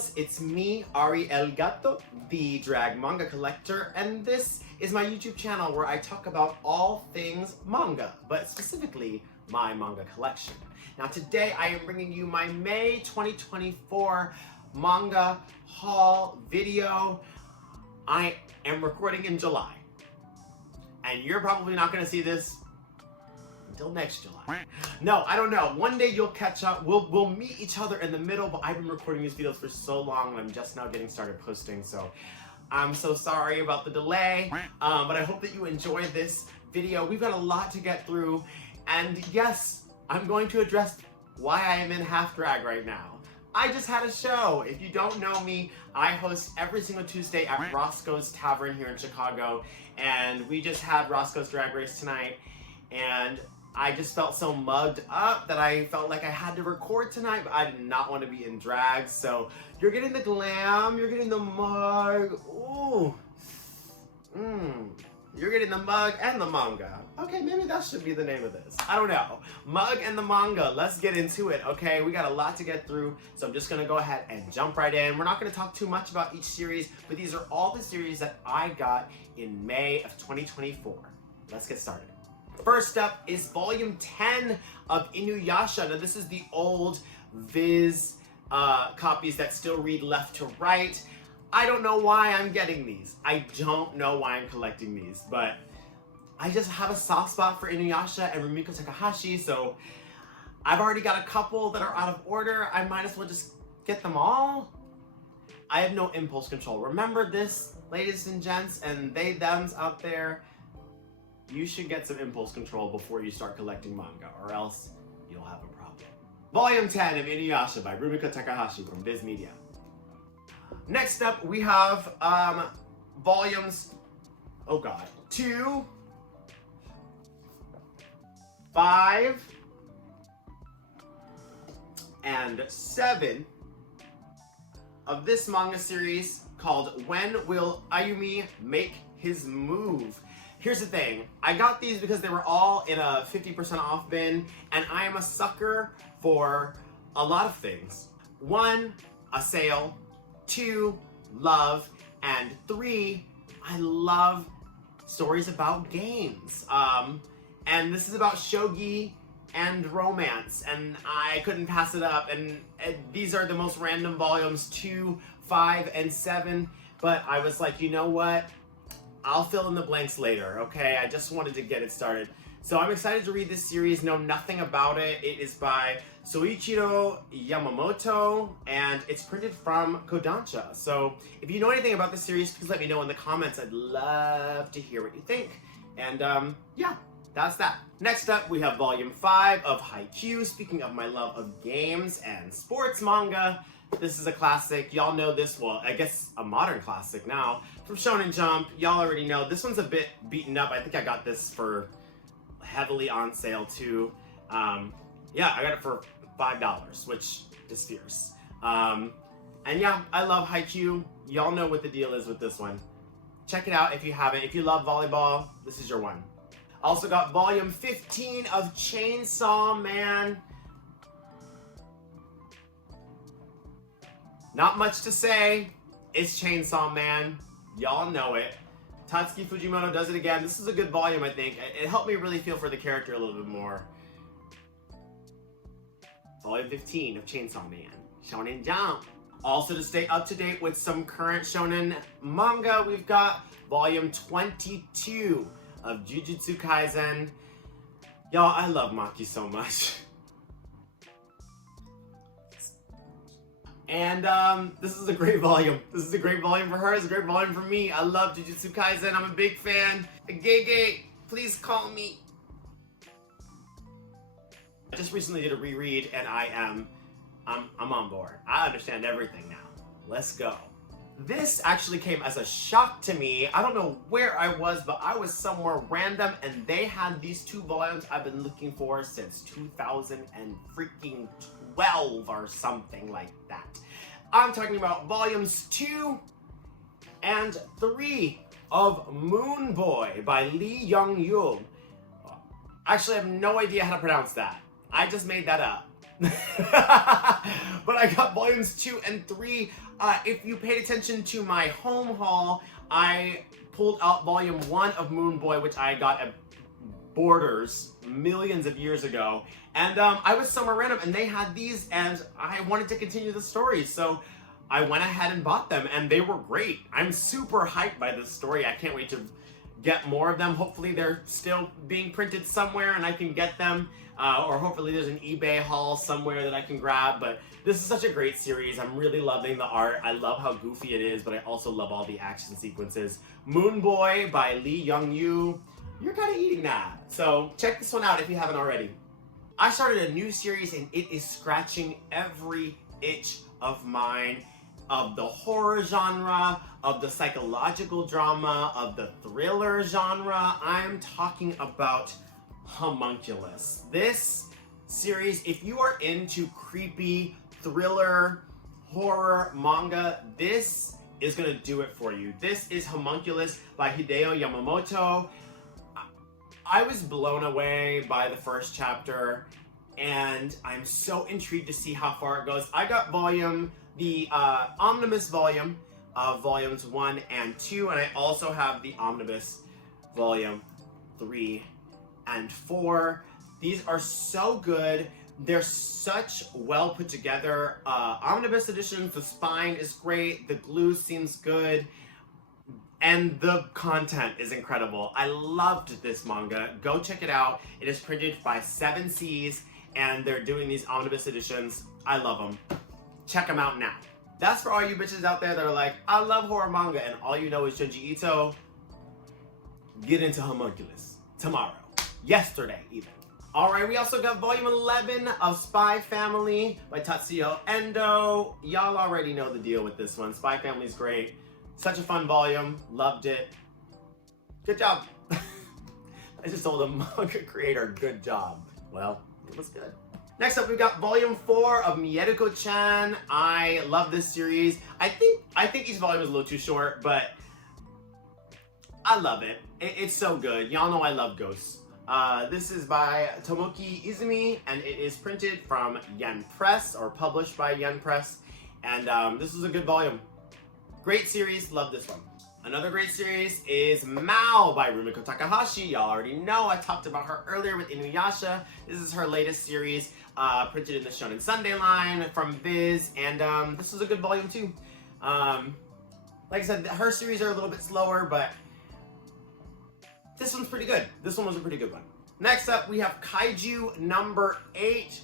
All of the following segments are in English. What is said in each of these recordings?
amigos, it's me, Ari L, Gato, the drag manga collector, and this is my YouTube channel where I talk about all things manga, but specifically my manga collection. Now today I am bringing you my May 2024 manga haul video. I am recording in July, and you're probably not going to see this until next July. No, I don't know. One day you'll catch up. We'll meet each other in the middle, but I've been recording these videos for so long and I'm just now getting started posting, so I'm so sorry about the delay, but I hope that you enjoy this video. We've got a lot to get through, and yes, I'm going to address why I am in half drag right now. I just had a show. If you don't know me, I host every single Tuesday at Roscoe's Tavern here in Chicago, and we just had Roscoe's Drag Race tonight, and I just felt so mugged up that I felt like I had to record tonight, but I did not want to be in drag. So you're getting the glam, you're getting the mug, ooh, you're getting the mug and the manga. Okay, maybe that should be the name of this. I don't know. Mug and the manga. Let's get into it, okay? We got a lot to get through, so I'm just gonna go ahead and jump right in. We're not gonna talk too much about each series, but these are all the series that I got in May of 2024. Let's get started. First up is volume 10 of Inuyasha. Now this is the old Viz copies that still read left to right. I don't know why I'm getting these. I don't know why I'm collecting these, but I just have a soft spot for Inuyasha and Rumiko Takahashi, so I've already got a couple that are out of order. I might as well just get them all. I have no impulse control. Remember this, ladies and gents, and they, thems out there. You should get some impulse control before you start collecting manga, or else you'll have a problem. Volume 10 of Inuyasha by Rumiko Takahashi from vizmedia. Next up, we have volumes, 2, 5, and 7 of this manga series called When Will Ayumi Make His Move? Here's the thing, I got these because they were all in a 50% off bin, and I am a sucker for a lot of things. 1, a sale. 2, love. And 3, I love stories about games. And this is about shogi and romance, and I couldn't pass it up. And these are the most random volumes, 2, 5, and 7. But I was like, you know what? I'll fill in the blanks later, okay? I just wanted to get it started. So I'm excited to read this series, know nothing about it. It is by Soichiro Yamamoto, and it's printed from Kodansha. So if you know anything about this series, please let me know in the comments. I'd love to hear what you think. And yeah, that's that. Next up, we have volume 5 of Haikyuu. Speaking of my love of games and sports manga, this is a classic. Y'all know this, well, I guess a modern classic now, from Shonenjump. Y'all already know. This one's a bit beaten up. I think I got this for heavily on sale too. Yeah, I got it for $5, which is fierce. And yeah, I love Haikyuu. Y'all know what the deal is with this one. Check it out if you haven't. If you love volleyball, this is your one. Also got volume 15 of Chainsaw Man. Not much to say. It's Chainsaw Man. Y'all know it. Tatsuki Fujimoto does it again. This is a good volume, I think. It helped me really feel for the character a little bit more. Volume 15 of Chainsaw Man. Shonenjump. Also, to stay up to date with some current shonen manga, we've got volume 22 of Jujutsukaisen. Y'all, I love Maki so much. And this is a great volume. This is a great volume for her. It's a great volume for me. I love Jujutsu Kaisen. I'm a big fan. Gege, please call me. I just recently did a reread, and I'm on board. I understand everything now. Let's go. This actually came as a shock to me. I don't know where I was, but I was somewhere random, and they had these 2 volumes I've been looking for since 2012 or something like that. I'm talking about volumes 2 and 3 of Moon Boy by Lee Young Yul. Actually, I have no idea how to pronounce that. I just made that up. But I got volumes 2 and 3. If you paid attention to my home haul, I pulled out volume 1 of Moon Boy, which I got at Borders millions of years ago. And I was somewhere random and they had these and I wanted to continue the story. So I went ahead and bought them and they were great. I'm super hyped by this story. I can't wait to get more of them. Hopefully they're still being printed somewhere and I can get them. Or hopefully there's an eBay haul somewhere that I can grab. But this is such a great series. I'm really loving the art. I love how goofy it is, but I also love all the action sequences. Moon Boy by Lee Young-yu. You're kind of eating that. So check this one out if you haven't already. I started a new series and it is scratching every itch of mine, of the horror genre, of the psychological drama, of the thriller genre. I'm talking about Homunculus. This series, if you are into creepy thriller, horror, manga, this is gonna do it for you. This is Homunculus by Hideo Yamamoto. I was blown away by the first chapter and I'm so intrigued to see how far it goes. I got the omnibus volume of volumes 1 and 2, and I also have the omnibus volume 3 and 4. These are so good. They're such well put together omnibus editions. The spine is great. The glue seems good. And the content is incredible. I loved this manga. Go check it out. It is printed by 7 Seas, and they're doing these omnibus editions. I love them. Check them out now. That's for all you bitches out there that are like, I love horror manga, and all you know is Junji Ito. Get into Homunculus tomorrow. Yesterday, even. Alright, we also got volume 11 of Spy Family by Tatsuya Endo. Y'all already know the deal with this one. Spy Family's great. Such a fun volume. Loved it. Good job. I just told a manga creator, good job. Well, it was good. Next up, we got volume 4 of Mieruko-chan. I love this series. I think each volume is a little too short, but I love it. It's so good. Y'all know I love ghosts. This is by Tomoki Izumi, and it is printed from Yen Press, or published by Yen Press. And this is a good volume. Great series, love this one. Another great series is Mao by Rumiko Takahashi. Y'all already know, I talked about her earlier with Inuyasha. This is her latest series, printed in the Shonen Sunday line from Viz, and this is a good volume too. Like I said, her series are a little bit slower, but this one's pretty good. This one was a pretty good one. Next up, we have Kaiju number 8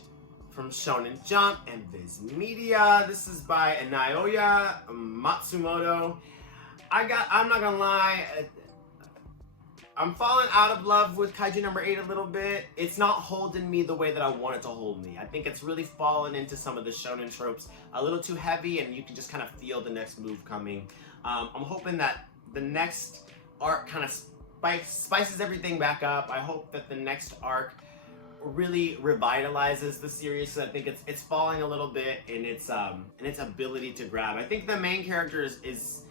from Shonen Jump and vizmedia. This is by Naoya Matsumoto. I'm not gonna lie, I'm falling out of love with Kaiju number 8 a little bit. It's not holding me the way that I want it to hold me. I think it's really fallen into some of the shonen tropes a little too heavy, and you can just kind of feel the next move coming. I'm hoping that the next arc kind of spices everything back up. I hope that the next arc really revitalizes the series, so I think it's falling a little bit in its ability to grab. I think the main character is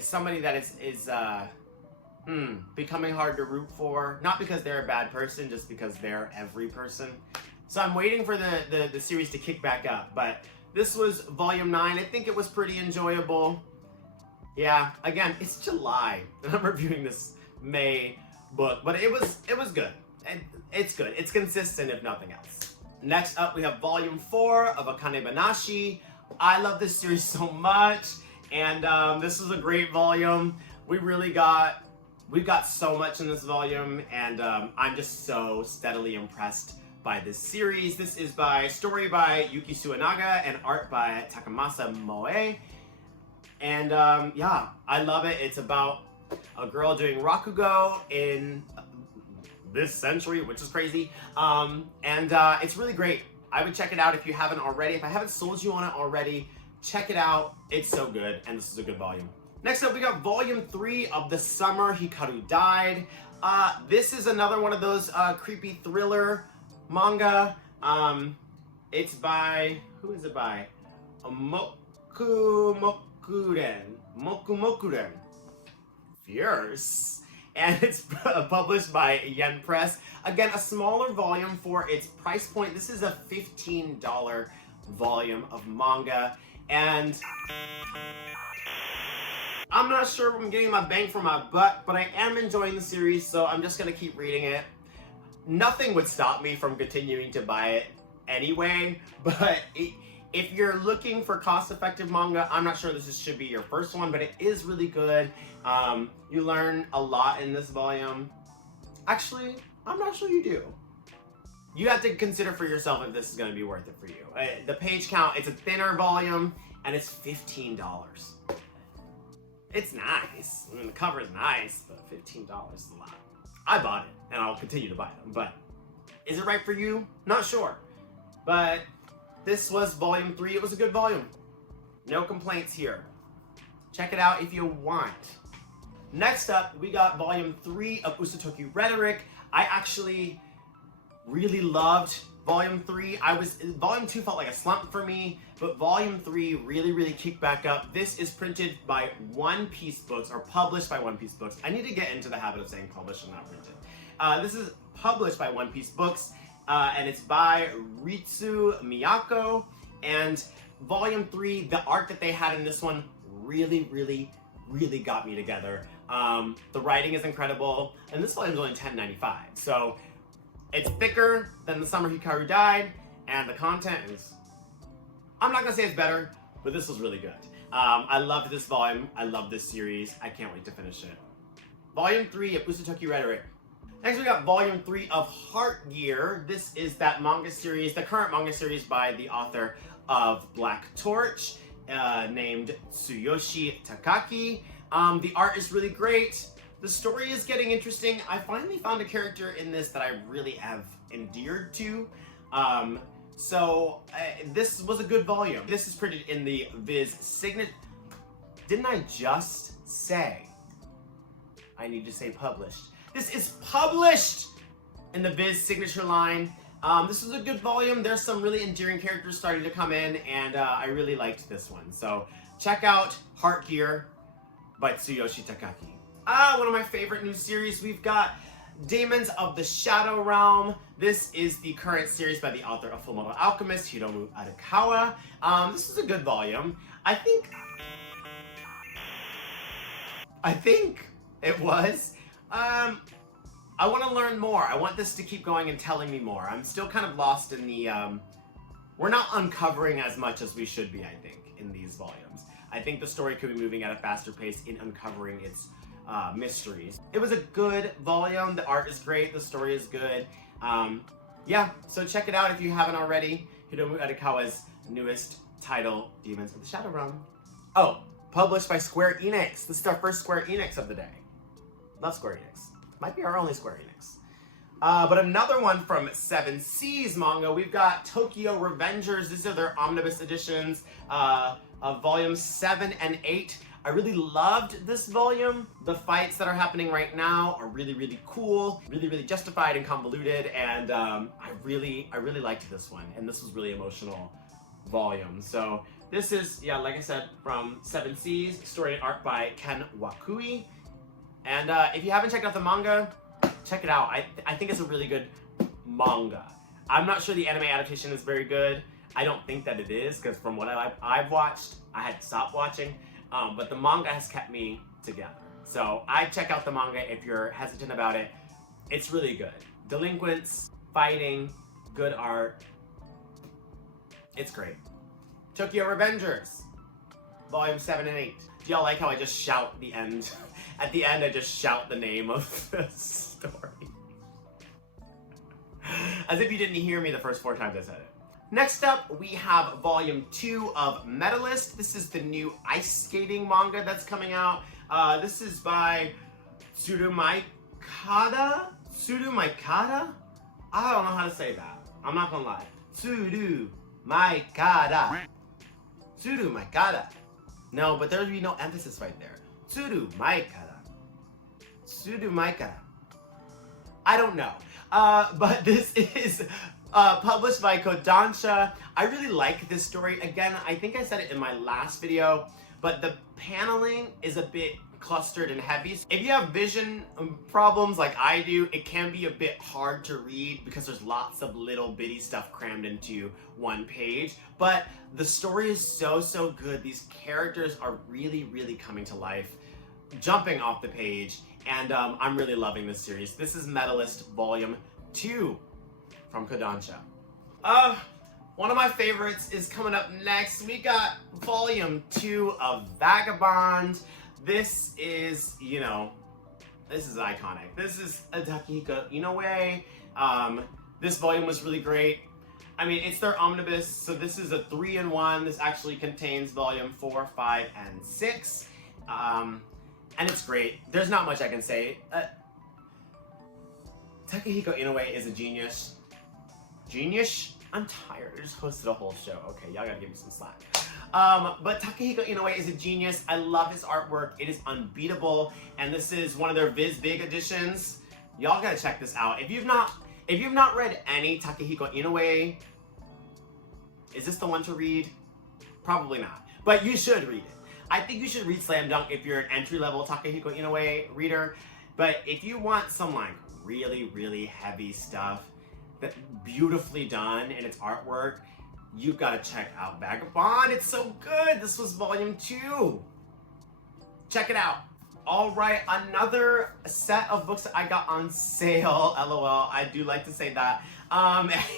somebody that is becoming hard to root for, not because they're a bad person, just because they're every person. So I'm waiting for the series to kick back up. But this was volume 9. I think it was pretty enjoyable. Yeah, again, it's July and I'm reviewing this May book, but it was good. It's good. It's consistent, if nothing else. Next up, we have volume 4 of Akane Banashi. I love this series so much, and this is a great volume. We've got so much in this volume, and I'm just so steadily impressed by this series. This is story by Yuki Suenaga and art by Takamasa Moe. And yeah, I love it. It's about a girl doing rakugo in this century, which is crazy. It's really great. I would check it out if you haven't already. If I haven't sold you on it already, check it out. It's so good, and this is a good volume. Next up, we got volume 3 of The Summer Hikaru Died. This is another one of those creepy thriller manga. It's by, who is it by? Mokumokuren. Fierce. and it's published by Yen Press. Again, a smaller volume for its price point. This is a $15 volume of manga, and I'm not sure if I'm getting my bang for my buck, but I am enjoying the series, so I'm just gonna keep reading it. Nothing would stop me from continuing to buy it anyway, but if you're looking for cost-effective manga, I'm not sure this should be your first one, but it is really good. You learn a lot in this volume. Actually, I'm not sure you do. You have to consider for yourself if this is going to be worth it for you. The page count, it's a thinner volume, and it's $15. It's nice. I mean, the cover is nice, but $15 is a lot. I bought it, and I'll continue to buy them, but is it right for you? Not sure. But this was volume 3. It was a good volume. No complaints here. Check it out if you want. Next up, we got volume 3 of Usatoki Rhetoric. I actually really loved volume 3. Volume 2 felt like a slump for me, but volume 3 really kicked back up. This is printed by One Piece Books, or published by One Piece Books. I need to get into the habit of saying published and not printed. This is published by One Piece Books, and it's by Ritsu Miyako. And volume 3, the art that they had in this one really got me together. The writing is incredible, and this volume is only $10.95. So it's thicker than The Summer Hikaru Died, and the content is, I'm not gonna say it's better, but this was really good. I loved this volume. I love this series. I can't wait to finish it. Volume 3 of Usatoki Rhetoric. Next we got volume 3 of Heart Gear. This is that manga series, the current manga series by the author of Black Torch, named Tsuyoshi Takaki. The art is really great. The story is getting interesting. I finally found a character in this that I really have endeared to. This was a good volume. This is printed in the Viz signature. Didn't I just say I need to say published? This is published in the Viz signature line. This is a good volume. There's some really endearing characters starting to come in, and I really liked this one. So check out Heart Gear by Tsuyoshi Takaki. One of my favorite new series, we've got Demons of the Shadow Realm. This is the current series by the author of Fullmetal Alchemist, Hiromu Arakawa. This is a good volume. I think it was. I want to learn more. I want this to keep going and telling me more. I'm still kind of lost in the, we're not uncovering as much as we should be, I think, in these volumes. I think the story could be moving at a faster pace in uncovering its mysteries. It was a good volume. The art is great. The story is good. Yeah, so check it out if you haven't already. Hiromu Arakawa's newest title, Demons of the Shadow Realm. Oh, published by Square Enix. This is our first Square Enix of the day. Not Square Enix. Might be our only Square Enix. But another one from Seven Seas manga. We've got Tokyo Revengers. These are their omnibus editions of volumes 7 and 8. I really loved this volume. The fights that are happening right now are really cool, really justified and convoluted, and I really liked this one, and this was really emotional volume. So this is, yeah, like I said, from Seven Seas, story and art by Ken Wakui. And if you haven't checked out the manga, check it out. I think it's a really good manga. I'm not sure the anime adaptation is very good. I don't think that it is, because from what I've watched, I had to stop watching. But the manga has kept me together. So I'd check out the manga if you're hesitant about it. It's really good. Delinquents, fighting, good art. It's great. Tokyo Revengers, volume 7 and 8. Do y'all like how I just shout the end? At the end, I just shout the name of the story. As if you didn't hear me the first 4 times I said it. Next up, we have volume 2 of Medalist. This is the new ice skating manga that's coming out. This is by Tsurumaikada? Tsurumaikada? I don't know how to say that. I'm not gonna lie. Tsurumaikada. Tsurumaikada. No, but there'd be no emphasis right there. Tsurumaikada. Tsurumaikada. I don't know. But this is published by Kodansha. I really like this story. Again, I think I said it in my last video, but the paneling is a bit clustered and heavy. If you have vision problems like I do, it can be a bit hard to read because there's lots of little bitty stuff crammed into one page. But the story is so good. These characters are really coming to life, jumping off the page, and I'm really loving this series. This is Medalist Volume 2 from Kodansha. One of my favorites is coming up next. We got Volume 2 of Vagabond. This is, you know, this is iconic. This is a Takehiko Inoue. This volume was really great. I mean, it's their omnibus, so this is a 3-in-1. This actually contains Volume 4, 5, and 6. And it's great. There's not much I can say. Takehiko Inoue is a genius. Genius? I'm tired. I just hosted a whole show. Okay, y'all gotta give me some slack. But Takehiko Inoue is a genius. I love his artwork. It is unbeatable. And this is one of their Viz Big editions. Y'all gotta check this out. If you've not read any Takehiko Inoue, is this the one to read? Probably not. But you should read it. I think you should read Slam Dunk if you're an entry-level Takehiko Inoue reader. But if you want some like really heavy stuff that beautifully done in its artwork, you've got to check out Vagabond. It's so good. This was Volume 2. Check it out. All right, another set of books that I got on sale. LOL. I do like to say that.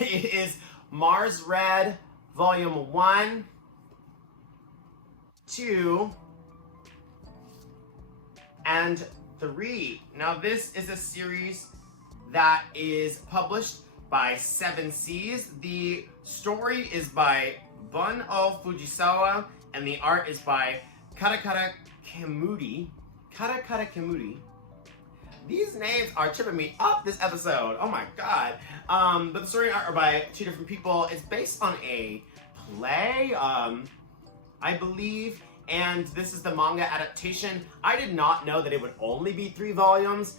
It is Mars Red Volume 1, 2, and 3. Now this is a series that is published by 7 Seas. The story is by Bun-O Fujisawa, and the art is by Katakata Kemuri. Katakata Kemuri. These names are tripping me up this episode. Oh my god. But the story and art are by 2 different people. It's based on a play, I believe, and this is the manga adaptation. I did not know that it would only be 3 volumes.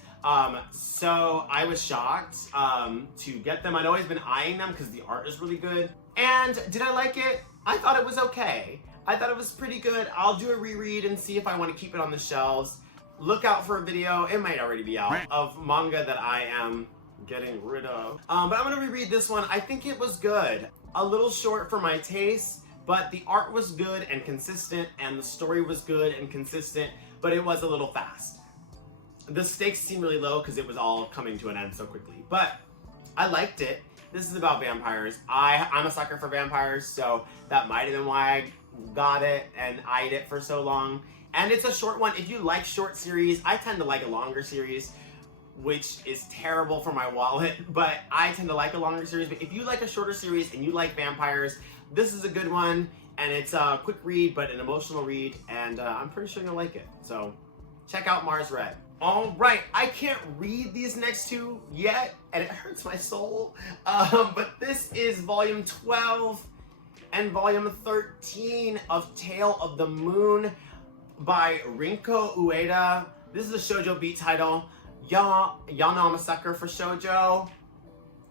So I was shocked to get them. I'd always been eyeing them because the art is really good. And did I like it? I thought it was okay. I thought it was pretty good. I'll do a reread and see if I want to keep it on the shelves. Look out for a video, it might already be out, of manga that I am getting rid of. But I'm gonna reread this one. I think it was good. A little short for my taste, but the art was good and consistent, and the story was good and consistent, but it was a little fast. The stakes seemed really low because it was all coming to an end so quickly, but I liked it. This is about vampires. I'm a sucker for vampires, so that might have been why I got it and eyed it for so long. And it's a short one. If you like short series, I tend to like a longer series, which is terrible for my wallet, but I tend to like a longer series. But if you like a shorter series and you like vampires, this is a good one. And it's a quick read, but an emotional read, and I'm pretty sure you'll like it. So check out Mars Red. All right, I can't read these next 2 yet, and it hurts my soul. But this is Volume 12 and Volume 13 of Tale of the Moon by Rinko Ueda. This is a shoujo beat title. Y'all know I'm a sucker for shoujo.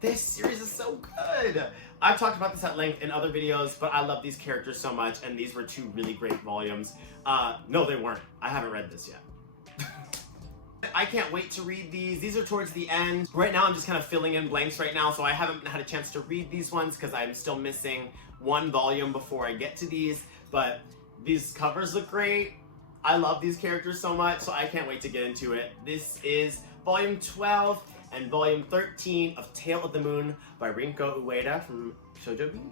This series is so good. I've talked about this at length in other videos, but I love these characters so much, and these were 2 really great volumes. No, they weren't. I haven't read this yet. I can't wait to read these. These are towards the end. Right now, I'm just kind of filling in blanks right now, so I haven't had a chance to read these ones because I'm still missing 1 volume before I get to these, but these covers look great. I love these characters so much, so I can't wait to get into it. This is Volume 12 and Volume 13 of Tale of the Moon by Rinko Ueda from Shoujo Beat.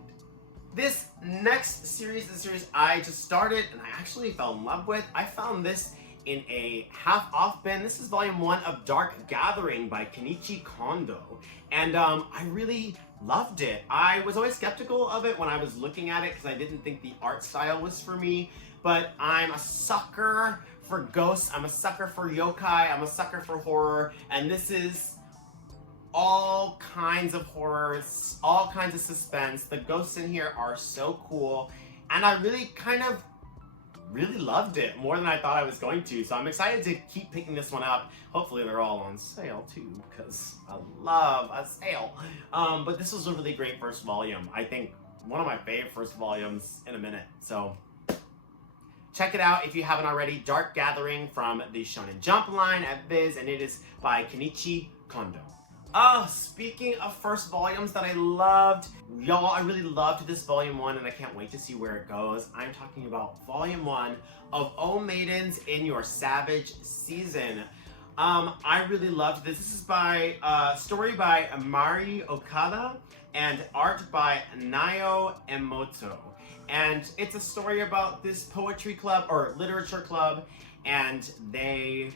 This next series is a series I just started and I actually fell in love with. I found this in a half-off bin. This is Volume 1 of Dark Gathering by Kenichi Kondo. And I really loved it. I was always skeptical of it when I was looking at it because I didn't think the art style was for me. But I'm a sucker for ghosts, I'm a sucker for yokai, I'm a sucker for horror, and this is all kinds of horrors, all kinds of suspense. The ghosts in here are so cool, and I really loved it more than I thought I was going to, so I'm excited to keep picking this one up. Hopefully they're all on sale too, because I love a sale. But this was a really great first volume. I think one of my favorite first volumes in a minute, so Check it out if you haven't already. Dark Gathering from the Shonenjump line at Viz, and it is by Kenichi Kondo. Oh, speaking of first volumes that I loved, y'all, I really loved this volume 1 and I can't wait to see where it goes. I'm talking about volume 1 of O Maidens in Your Savage Season. I really loved this. This is by story by Mari Okada and art by Nayo Emoto. And it's a story about this poetry club or literature club, and they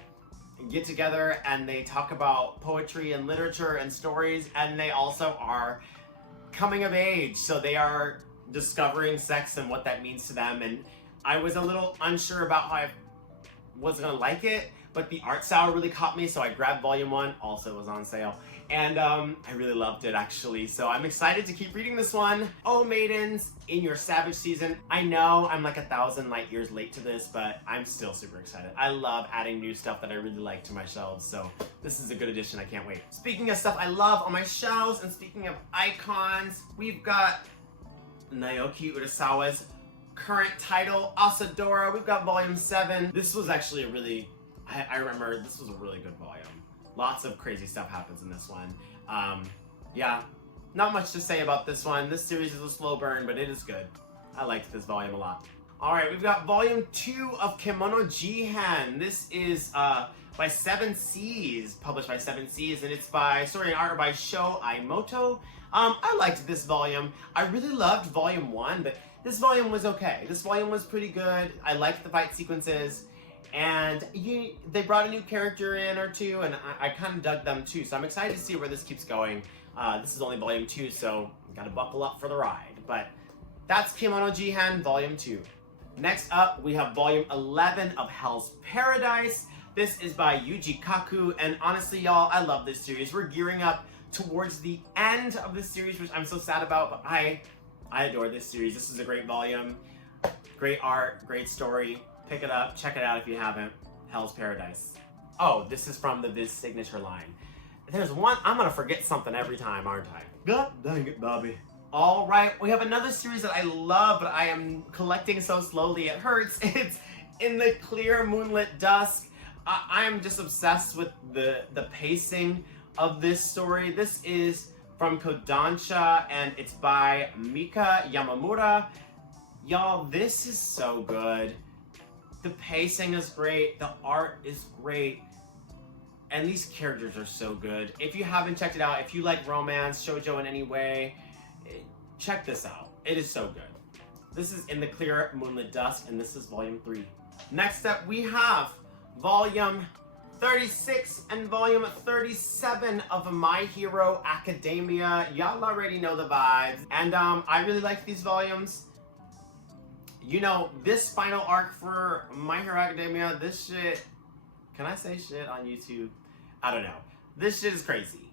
get together and they talk about poetry and literature and stories, and they also are coming of age, so they are discovering sex and what that means to them. And I was a little unsure about how I was gonna like it, but the art style really caught me, so I grabbed volume 1. Also, it was on sale, and I really loved it actually, so I'm excited to keep reading this one. Oh Maidens in Your Savage Season. I know I'm like 1,000 light years late to this, but I'm still super excited. I love adding new stuff that I really like to my shelves, so this is a good addition. I can't wait. Speaking of stuff I love on my shelves, and speaking of icons, we've got Naoki Urasawa's current title, Asadora. We've got volume 7. This was actually a really, I remember this was a really good volume. Lots of crazy stuff happens in this one. Yeah, not much to say about this one. This series is a slow burn, but it is good. I liked this volume a lot. All right, we've got volume 2 of Kemono Jihan. This is by 7 Seas, published by 7 Seas, and it's by story and art by Sho Aimoto. I liked this volume. I really loved volume 1, but this volume was okay. This volume was pretty good. I liked the fight sequences. And they brought a new character in or two, and I kind of dug them too. So I'm excited to see where this keeps going. This is only volume 2, so you gotta buckle up for the ride. But that's Kemono Jihan volume 2. Next up, we have volume 11 of Hell's Paradise. This is by Yuji Kaku, and honestly, y'all, I love this series. We're gearing up towards the end of this series, which I'm so sad about, but I adore this series. This is a great volume. Great art, great story. Pick it up, check it out if you haven't. Hell's Paradise. Oh, this is from the Viz signature line. There's one, I'm gonna forget something every time, aren't I? God dang it, Bobby. All right, we have another series that I love, but I am collecting so slowly it hurts. It's In the Clear Moonlit Dusk. I am just obsessed with the pacing of this story. This is from Kodansha, and it's by Mika Yamamura. Y'all, this is so good. The pacing is great, the art is great, and these characters are so good. If you haven't checked it out, if you like romance, shoujo in any way, check this out. It is so good. This is In the Clear Moonlit Dusk, and this is volume 3. Next up, we have volume 36 and volume 37 of My Hero Academia. Y'all already know the vibes, and I really like these volumes. You know, this final arc for My Hero Academia, this shit, can I say shit on YouTube? I don't know. This shit is crazy.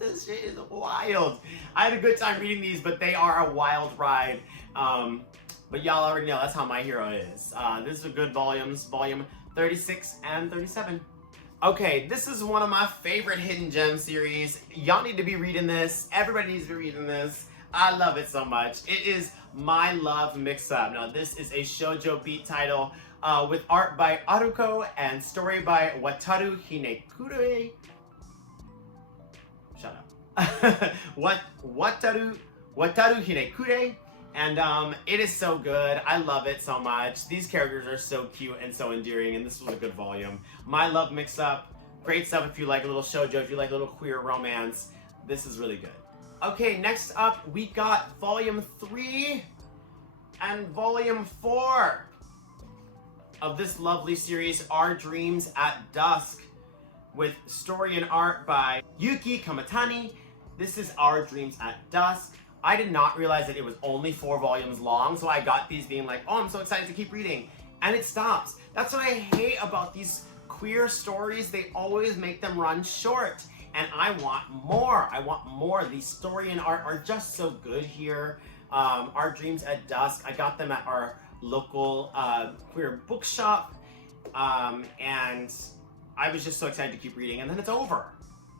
This shit is wild. I had a good time reading these, but they are a wild ride. But y'all already know that's how My Hero is. These are good volumes, volume 36 and 37. Okay, this is one of my favorite Hidden Gem series. Y'all need to be reading this. Everybody needs to be reading this. I love it so much. It is My Love Mix-Up. Now, this is a shoujo beat title with art by Aruko and story by Wataru Hinekure. Shut up. Wataru Hinekure. And it is so good. I love it so much. These characters are so cute and so endearing, and this was a good volume. My Love Mix-Up. Great stuff if you like a little shoujo, if you like a little queer romance. This is really good. Okay, next up, we got volume 3 and volume 4 of this lovely series, Our Dreams at Dusk, with story and art by Yuki Kamatani. This is Our Dreams at Dusk. I did not realize that it was only 4 volumes long, so I got these being like, oh, I'm so excited to keep reading. And it stops. That's what I hate about these queer stories. They always make them run short. And I want more. I want more. The story and art are just so good here. Our Dreams at Dusk, I got them at our local queer bookshop. And I was just so excited to keep reading, and then it's over.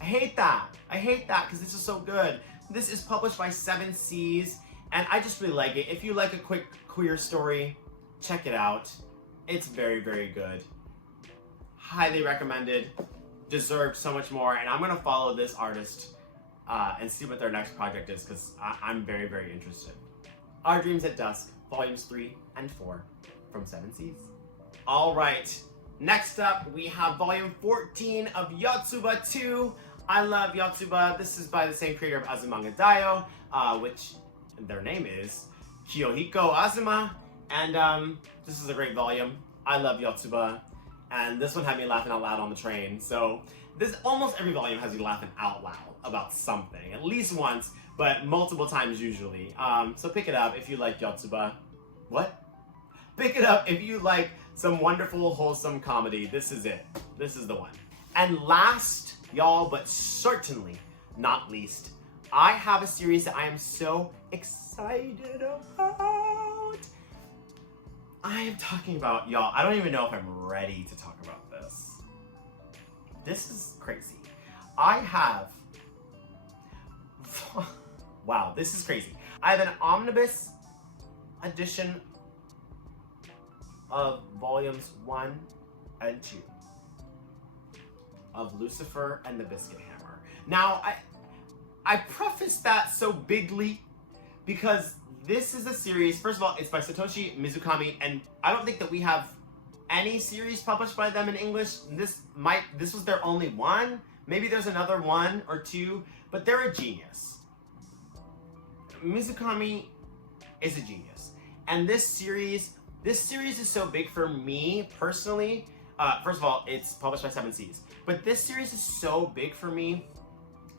I hate that. I hate that because this is so good. This is published by 7 Seas, and I just really like it. If you like a quick queer story, check it out. It's very, very good. Highly recommended. Deserved so much more. And I'm gonna follow this artist and see what their next project is, because I'm very, very interested. Our Dreams at Dusk, volumes 3 and 4 from 7 Seas. All right, next up we have volume 14 of Yotsuba 2. I love Yotsuba. This is by the same creator of Azumanga Daioh, which their name is Kiyohiko Azuma. And this is a great volume. I love Yotsuba. And this one had me laughing out loud on the train. So this, almost every volume has you laughing out loud about something, at least once, but multiple times usually. So pick it up if you like Yotsuba. What? Pick it up if you like some wonderful, wholesome comedy. This is it. This is the one. And last, y'all, but certainly not least, I have a series that I am so excited about. I am talking about, y'all, I don't even know if I'm ready to talk about this. This is crazy. I have, wow, this is crazy. I have an omnibus edition of volumes 1 and 2 of Lucifer and the Biscuit Hammer. Now, I preface that so bigly because this is a series, first of all, it's by Satoshi Mizukami, and I don't think that we have any series published by them in English. This was their only one. Maybe there's another one or two, but they're a genius. Mizukami is a genius. And this series is so big for me personally. First of all, it's published by 7 Seas. But this series is so big for me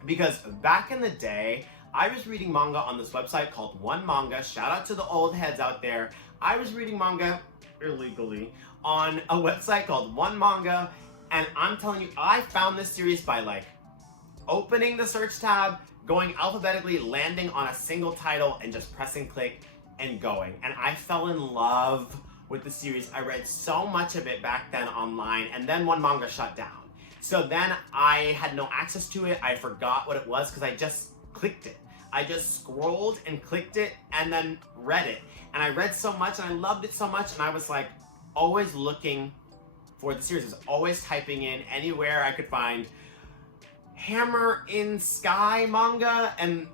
because back in the day, I was reading manga on this website called One Manga. Shout out to the old heads out there. I was reading manga illegally on a website called One Manga, and I'm telling you, I found this series by like opening the search tab, going alphabetically, landing on a single title, and just pressing click and going. And I fell in love with the series. I read so much of it back then online, and then One Manga shut down. So then I had no access to it. I forgot what it was because I just clicked it. I just scrolled and clicked it and then read it. And I read so much and I loved it so much, and I was like always looking for the series. I was always typing in anywhere I could find Hammer in Sky manga, and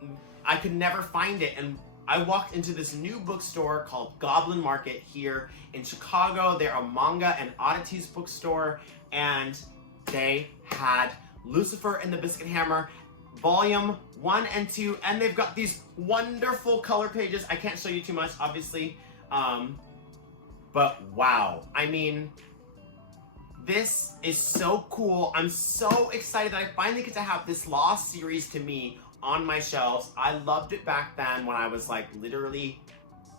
I could never find it. And I walked into this new bookstore called Goblin Market here in Chicago. They're a manga and oddities bookstore, and they had Lucifer and the Biscuit Hammer volume 1 and 2, and they've got these wonderful color pages. I can't show you too much, obviously, but wow. I mean, this is so cool. I'm so excited that I finally get to have this lost series to me on my shelves. I loved it back then when I was like literally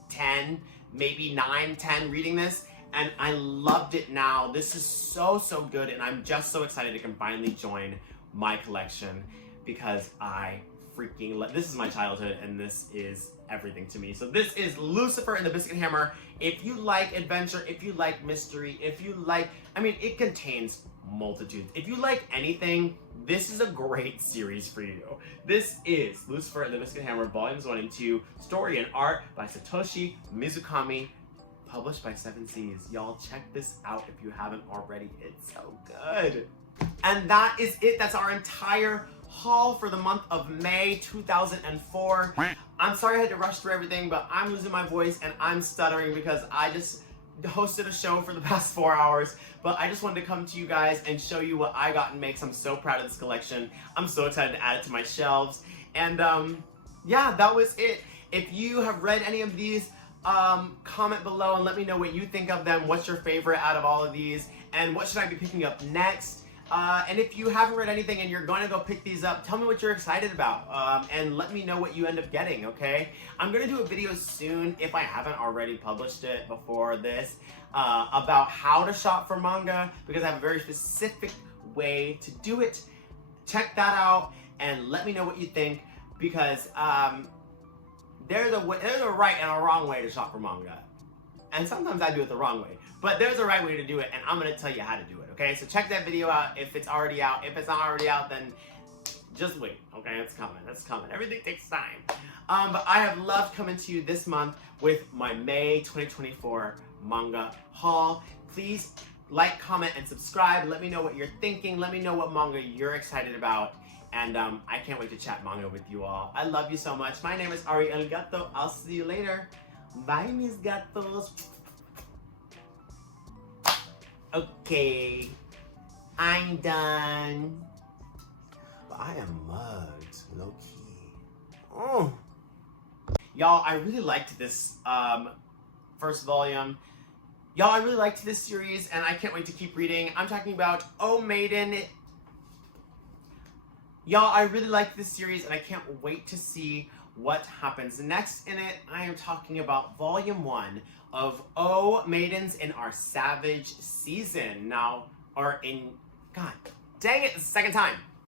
10, maybe 9, 10 reading this, and I loved it now. This is so, so good, and I'm just so excited it can finally join my collection because I freaking love, this is my childhood and this is everything to me. So this is Lucifer and the Biscuit Hammer. If you like adventure, if you like mystery, if you like, I mean, it contains multitudes. If you like anything, this is a great series for you. This is Lucifer and the Biscuit Hammer volumes 1 and 2, story and art by Satoshi Mizukami, published by 7 Seas. Y'all check this out if you haven't already. It's so good. And that is it. That's our entire haul for the month of May 2004. I'm sorry I had to rush through everything, but I'm losing my voice and I'm stuttering because I just hosted a show for the past 4 hours. But I just wanted to come to you guys and show you what I got and make. I'm so proud of this collection. I'm so excited to add it to my shelves. And yeah, that was it. If you have read any of these, comment below and let me know what you think of them. What's your favorite out of all of these? And what should I be picking up next? And if you haven't read anything and you're going to go pick these up, tell me what you're excited about, and let me know what you end up getting, okay? I'm going to do a video soon, if I haven't already published it before this, about how to shop for manga, because I have a very specific way to do it. Check that out and let me know what you think, because there's a right and a wrong way to shop for manga. And sometimes I do it the wrong way. But there's a right way to do it, and I'm going to tell you how to do it, okay? So check that video out if it's already out. If it's not already out, then Just wait, okay? It's coming. It's coming. Everything takes time. But I have loved coming to you this month with my May 2024 manga haul. Please like, comment, and subscribe. Let me know what you're thinking. Let me know what manga you're excited about. And I can't wait to chat manga with you all. I love you so much. My name is Ari L. Gato. I'll see you later. Bye, mis gatos. Okay, I'm done. But I am mugged, low key. Oh. Y'all, I really liked this first volume. Y'all, I really liked this series, and I can't wait to keep reading. I'm talking about Oh Maiden. Y'all, I really like this series, and I can't wait to see what happens next in it. I am talking about Volume 1 of Oh Maidens in Our Savage Season. Now, or in, God dang it, the second time.